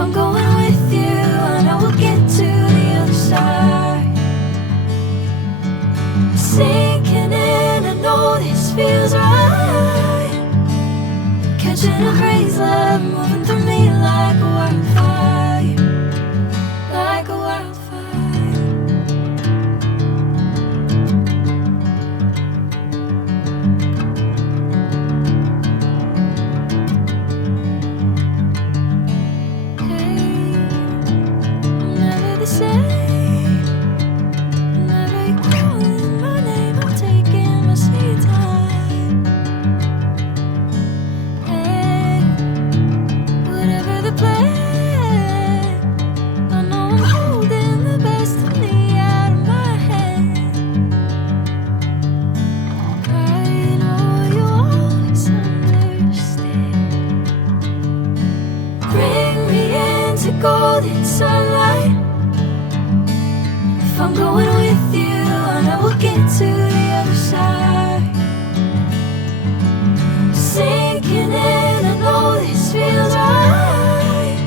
I'm going with you, I know we'll get to the other side. Sinking in, I know this feels right. Catching a crazy love, moving through me like a wildfire, like a wildfire. Golden sunlight. If I'm going with you, I know we'll get to the other side. Sinking in, I know this feels right.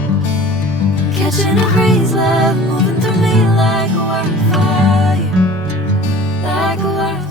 Catching a crazy love, moving through me like a wildfire, like a wildfire.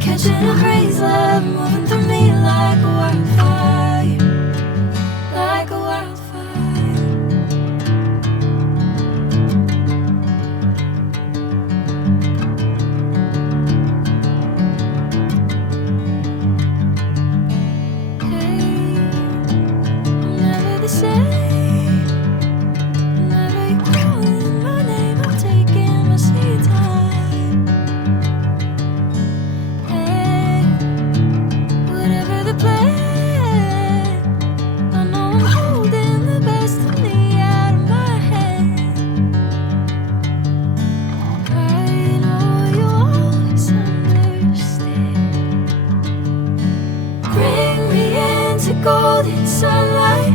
Catching a crazy love, moving through me like a wildfire, like a wildfire. Hey, I'm never the same. Whenever you're calling my name, I'm taking my sweet time. Golden sunlight.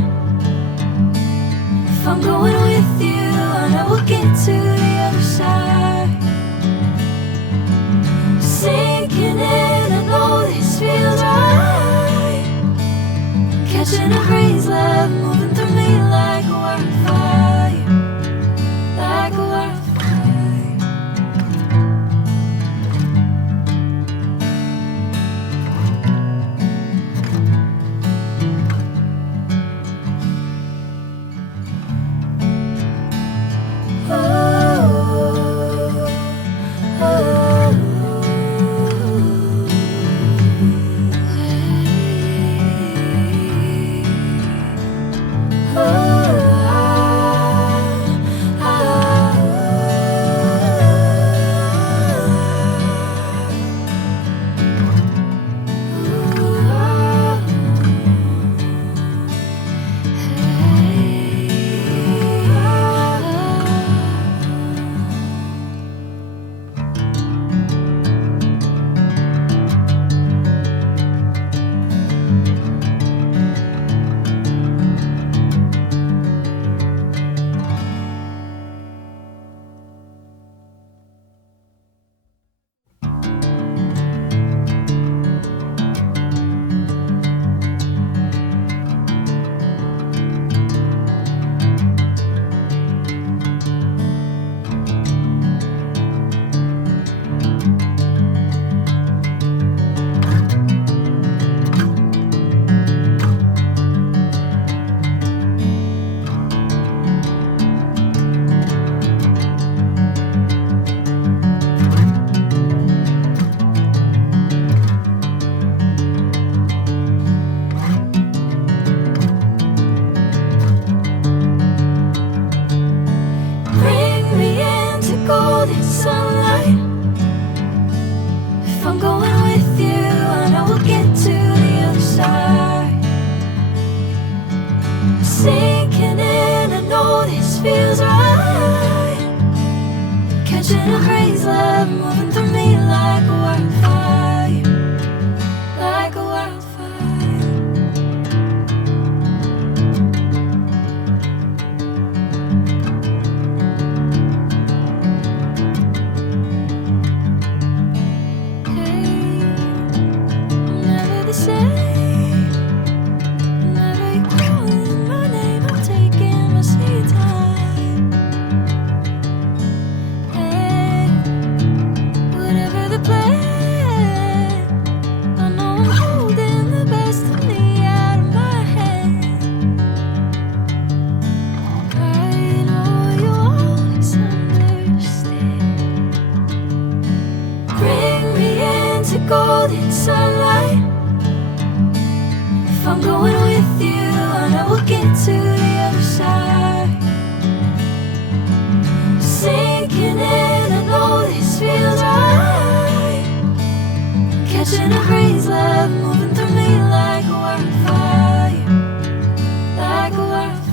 If I'm going with you, I know we'll get to the other side. Sinking in, I know this feels right. Catching a crazy love, moving through me like a wildfire, like a wildfire. Sinking in, I know this feels right. Catching a breeze, love moving through me like a wildfire, like a wildfire. Never the same. Whenever you're calling my name, I'm taking my sweet time. Hey, whatever the plan, I know I'm holding the best of me out of my hand. I know you always understand. Bring me into golden sunlight. If I'm going with you, I know we'll get to the other side. Sinking in, I know this feels right. Catching a breeze, love moving through me like a wildfire, like a wildfire.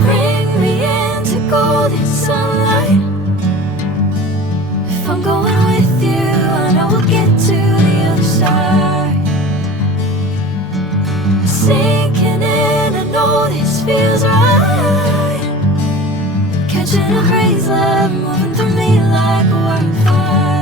Bring me into golden sunlight. If I'm going with you, I know we'll get to the other side. Sinking in, I know this feels right. Catching a breeze, love moving through me like a wildfire.